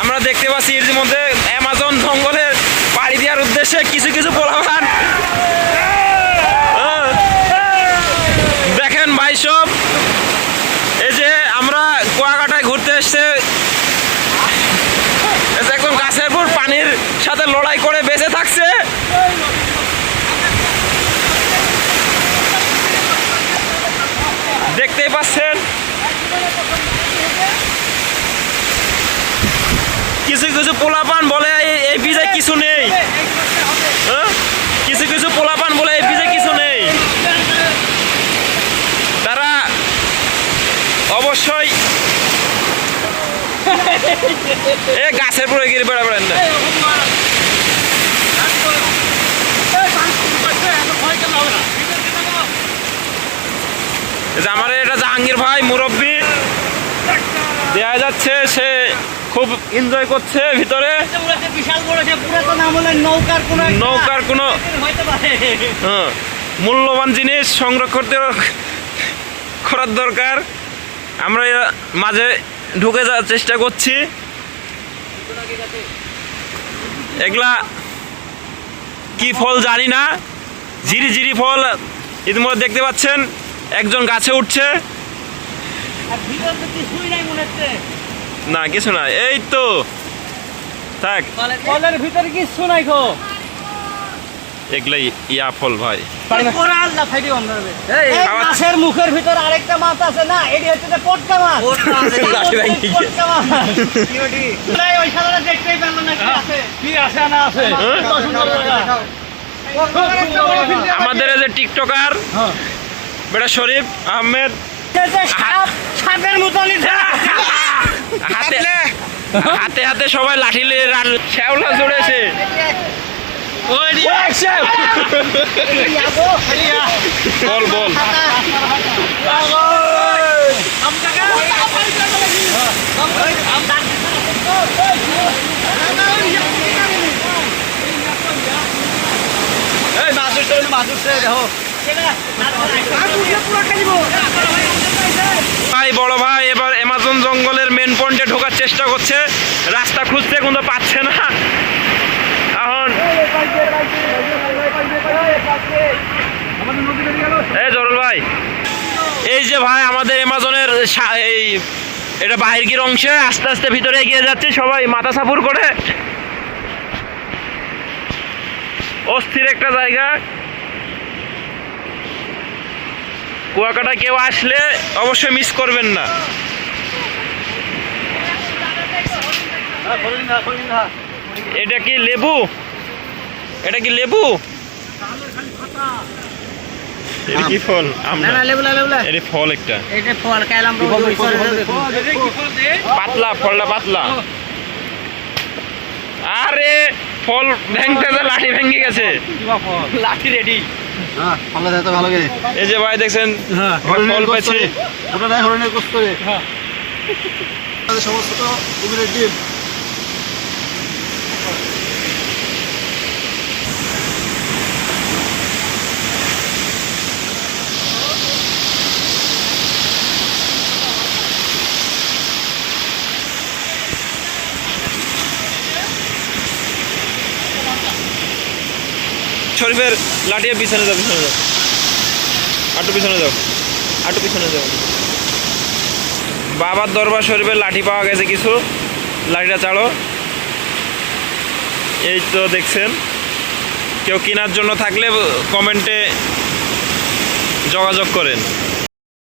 আমরা দেখতে পাচ্ছি এর মধ্যে অ্যামাজন জঙ্গলের পাড়ি দেওয়ার উদ্দেশ্যে কিছু কিছু পোলাপান দেখেন ভাই সব। এই যে আমরা কুয়াকাটায় ঘুরতে এসছে, একদম গাছের উপর পানির সাথে লড়াই করে বেঁচে থাকছে। দেখতেই পাচ্ছেন কিছু কিছু পোলাপান বলে এই বীজে কিছু নেই, কিছু কিছু পোলাপান বলে এই বীজে কিছু নেই। তারা অবশ্যই এ গাছের পরে গিয়ে বেড়াবেন না। আমার এটা জাহাঙ্গীর ভাই মুরব্বী দেখা যাচ্ছে, সে খুব এনজয় করছে ভিতরে। নৌকার কোনো মূল্যবান জিনিস সংরক্ষণ করার দরকার। আমরা মাঝে ঢুকে যাওয়ার চেষ্টা করছি। এগুলা কি ফল জানি না, ঝিরি ঝিরি ফল। ইতিমধ্যে দেখতে পাচ্ছেন একজন গাছে উঠছে। না কিছু না, এই তো থাক, ফলের ভিতরে কিছু নাই গো। এগুলাই ইয়া ফল ভাই। মাছের মুখের ভিতর আরেকটা মাছ আছে না, এটি হচ্ছে পটকা মাছ। আমাদের এই যে টিকটকার বেটা শরীফ আহমেদ হাতে হাতে হাতে সবাই লাঠি শ্যাওলা জড়েছে। বল বল ভাই বড় ভাই এবার অ্যামাজন জঙ্গলের মেন পয়েন্টে ঢোকার চেষ্টা করছে, রাস্তা খুঁজতে কিন্তু পাচ্ছে না। এখন এই জরুল ভাই, এই যে ভাই আমাদের অ্যামাজনের এই এটা বাহিরগির অংশে আস্তে আস্তে ভিতরে এগিয়ে যাচ্ছে, সবাই মাথা সাপুর করে। অস্থির একটা জায়গা। কুয়াকাটা কেউ আসলে অবশ্যই মিস করবেন না। এটা কি লেবু? এটা কি লেবু? এটা কি ফল? এটা ফল একটা পাতলা, ফলটা পাতলা। আরে ফল ভেঙতে লাঠি ভেঙে গেছে, লাঠি রেডি। এই যে ভাই দেখছেন ফল পাইছি, সমস্ত কুমিরের ডিম। শরীফের লাঠিয়ে পিছনে যাও, পিছনে যাও, আটু পিছনে যাও, আটু পিছনে যাও। বাবার দরবার শরীফের লাঠি পাওয়া গেছে কিছু, লাঠিটা চালো। এই তো দেখছেন, কেউ কেনার জন্য থাকলে কমেন্টে যোগাযোগ করেন।